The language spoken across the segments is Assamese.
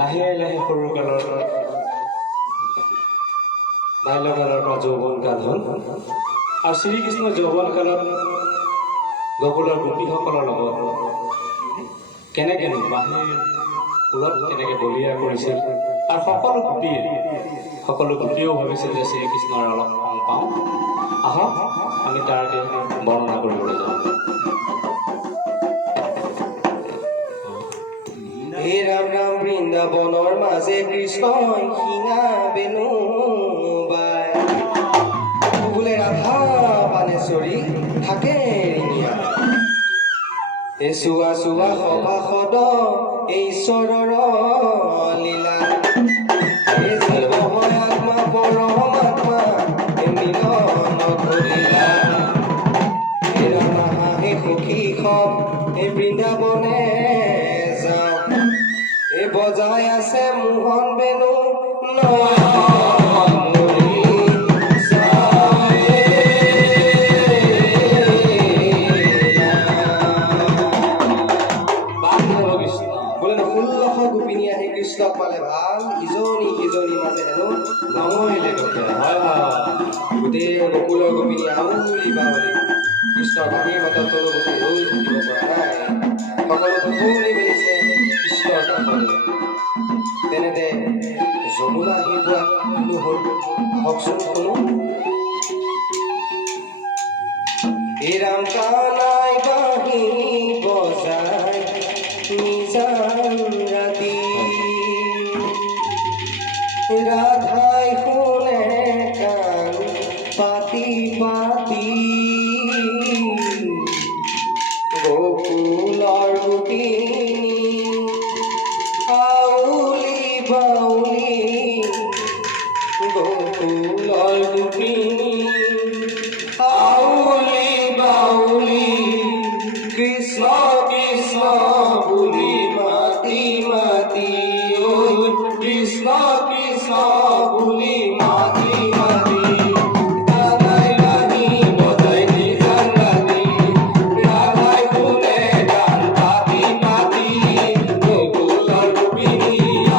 লাহে লাহে সৰুকালৰ বাল্যকালৰ পৰা যৌৱনকাল হ'ল আৰু শ্ৰীকৃষ্ণ যৌৱনকালত গকুলৰ গোপীসকলৰ লগত কেনেকেনো বাঁহীৰ ফুলত কেনেকে বলিয়া কৰিছিল আৰু সকলো গোপীয়েও ভাবিছিল যে শ্ৰীকৃষ্ণৰ অলপ সং পাওঁ। আহক আমি তাৰকে বৰ্ণনা কৰিবলৈ যাওঁ। হে ৰাম ৰাম বৃন্দাবনৰ মাজে কৃষ্ণ শিঙা বেনু বাই বোলে ৰাধা পানেশ্বৰী থাকে ৰিঙিয়া এ চুৱা চুৱা সভাসদ ঈশ্বৰৰ লীলা এ জীৱ হয় আত্মা পৰমাত্মা মিলন ঘটিলা হে ৰামা হে সখী সব এই বৃন্দাবনে যাওঁ এ বজাই আছে মোহন বেনু কৃষ্ণক পালে ভাল ইজনী সিজনী মাজে হেনো নমৰিলে গোটেই গকুলৰ গোপিনী আউলি বাউলি কৃষ্ণৰ বাণীৰ মাতত তলু গোটেই ৰৈ থাকিব পৰা নাই। সকলো শুনি মেলিছে কৃষ্ণৰ কাষলৈ। তেনেতে যমুনা আহি পোৱা নহল। আহকচোন শুনো। হে ৰাম কানাই বাঁহী বজাই নিজান ৰাতি ৰাধাই শুনে কাণ পাতি পাতি গকুলৰ গোপিনী আউলি বাউলি গকুলৰ গোপিনী আউলি বাউলি কৃষ্ণ কৃষ্ণ বুলি মাতি মাতি ঐ কৃষ্ণ কৃষ্ণ বুলি মাতি মাতি ৰাধাই বাণী বজাই নিজান ৰাতি ৰাধাই শুনে গান পাতি পাতি গকুলৰ গোপিনী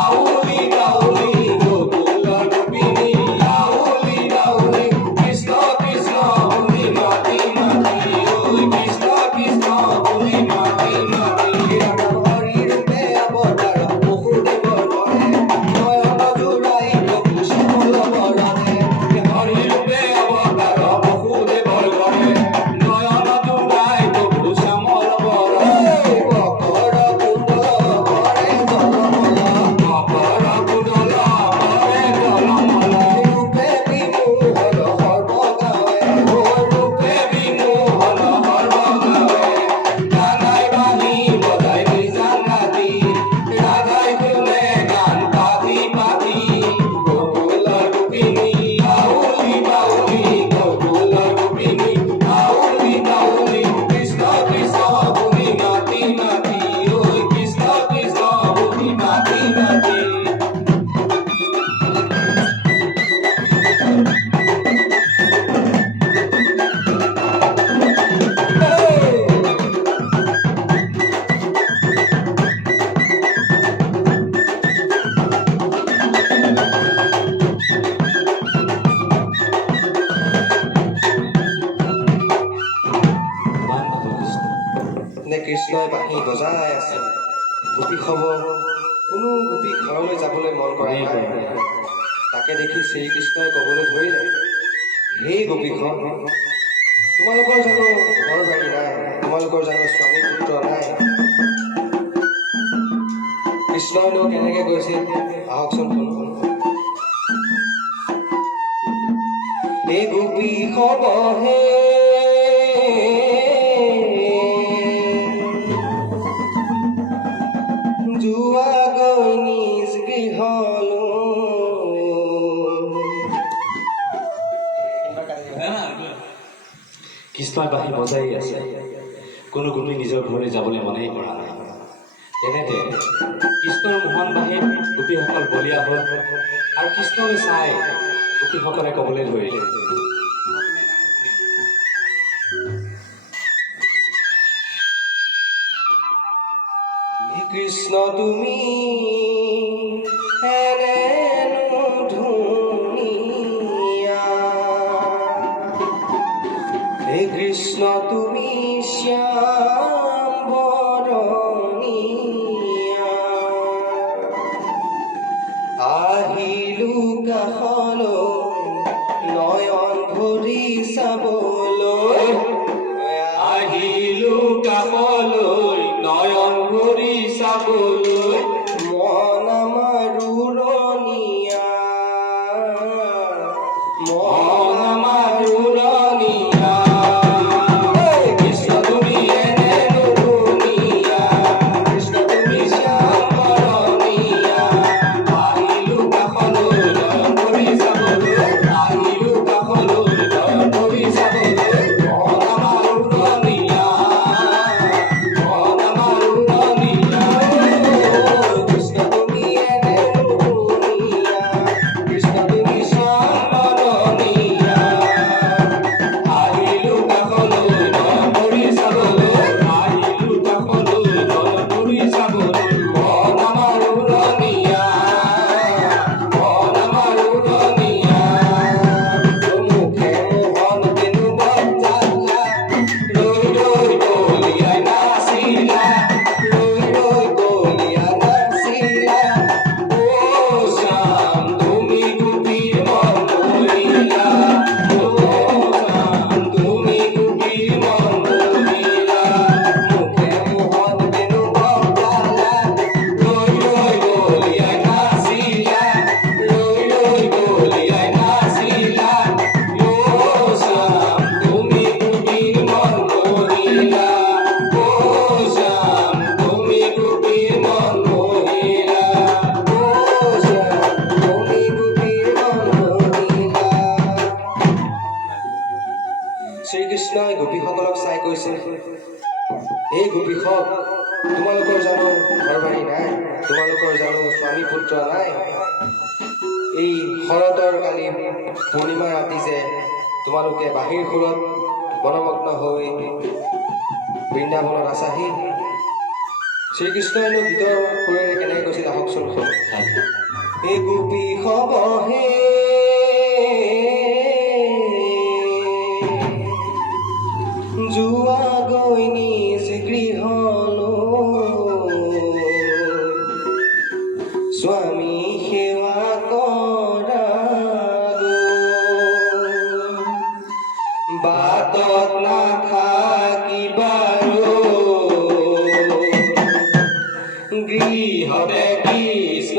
আউলি বাউলি গকুলৰ গোপিনী আউলি বাউলি কৃষ্ণ কৃষ্ণ বুলি মাতি মাতি ঐ কৃষ্ণ কৃষ্ণ বুলি মাতি মাতি হৰি ৰূপে অৱতাৰ বসুদেৱৰ ঘৰে নয়ন জোৰাই প্ৰভু শ্যামল বৰণে হৰি ৰূপে অৱতাৰ বসুদেৱৰ ঘৰে নয়ন জোৰাই প্ৰভু শ্যামল বৰণে মকৰ কুণ্ডল কৰে জলমল মকৰ কুণ্ডল কৰে জলমল ৰূপে বিমোহন সৰ্বগাৱে ৰূপে বিমোহন সৰ্বগাৱে গানাই বাণী বজাই নিজান ৰাতি ৰাধাই শুনে গান পাতি পাতি গকুলৰ গোপিনী আউলি বাউলি গকুলৰ গোপিনী আউলি বাউলি কৃষ্ণ কৃষ্ণ বুলি মাতি মাতি ঐ কৃষ্ণ কৃষ্ণ বুলি মাতি মাতি নে কৃষ্ণই বাঁহী বজাই আছে। গোপী খবৰ কোনো গোপী ঘৰলৈ যাবলৈ মন কৰা নাই। তাকে দেখি শ্ৰীকৃষ্ণই ক'বলৈ ধৰিলে, হে গোপীখন, তোমালোকৰ জানো ঘৰ বাৰী নাই? তোমালোকৰ জানো স্বামী পুত্ৰ নাই? কৃষ্ণইনো কেনেকে কৈছিল আহকচোন শুনো। হে গোপী খবহে যোৱা গৈ নিজ গৃহলৈ কৃষ্ণই বাঁহী বজাই আছে। কোনো গোপী নিজৰ ঘৰলৈ যাবলৈ মনেই কৰা নাই। তেনেতে কৃষ্ণৰ মোহন বাঁহীত গোপীসকল বলিয়া হ'ল আৰু কৃষ্ণলৈ চাই গোপীসকলে ক'বলৈ ধৰিলে, কৃষ্ণ তুমি আহিলো কাষলৈ নয়ন ভৰি চাবলৈ আহিলো কাষলৈ নয়ন ভৰি চাবলৈ মন আমাৰ উৰণীয়া মন আমাৰ উৰণীয়া কৃষ্ণ তুমি এনে নুশুনিয়া কৃষ্ণ তুমি শ্যাম বৰণীয়া আহিলো কাষলৈ নয়ন ভৰি চাবলৈ আহিলো কাষলৈ নয়ন ভৰি চাবলৈ মন আমাৰ উৰণীয়া মন আমাৰ উৰণীয়া কৃষ্ণ তুমি এনে নুশুনিয়া কৃষ্ণ তুমি শ্যাম বৰণীয়া আহিলো কাষলৈ নয়ন ভৰি চাবলৈ আহিলো কাষলৈ নয়ন ভৰি চাবলৈ মন আমাৰ উৰণীয়া মন আমাৰ উৰণীয়া মুখে মোহন বেনু বজালা ৰৈ ৰৈ বলিয়াই নাচিলা ৰৈ ৰৈ গলিয়া নাচিলা ও শ্যাম তুমি গোপীৰ মন মোহিলা ও শ্যাম তুমি গোপীৰ মন মোহিলা মুখে মোহন বেনু বজালা ৰৈ ৰৈ বলিয়াই নাচিলা ৰৈ ৰৈ বলিয়াই নাচিলা ও শ্যাম তুমি গোপীৰ মন মোহিলা ও শ্যাম তুমি গোপীৰ মন মোহিলা ও শ্যাম তুমি গোপীৰ মন মোহিলা। শ্ৰীকৃষ্ণই গোপীসকলক চাই কৈছিল, এই গোপীসক, তোমালোকৰ জানো ঘৰবাৰী নাই? তোমালোকৰ জানো স্বামী পুত্ৰ নাই? এই শৰতৰ কালি পূৰ্ণিমা ৰাতি যে তোমালোকে বাঁহীৰ সুৰত মনমগ্ন হৈ বৃন্দাবনত আছাহি। শ্ৰীকৃষ্ণইনো গীতৰ সুৰেৰে কেনেকৈ কৈছিল আহকচোন শুনো। এই গোপী সবহে যোৱা গৈ নিজ গৃহলৈ স্বামী সেৱা কৰা বাটত নাথাকিবাৰো গৃহতে কৃষ্ণ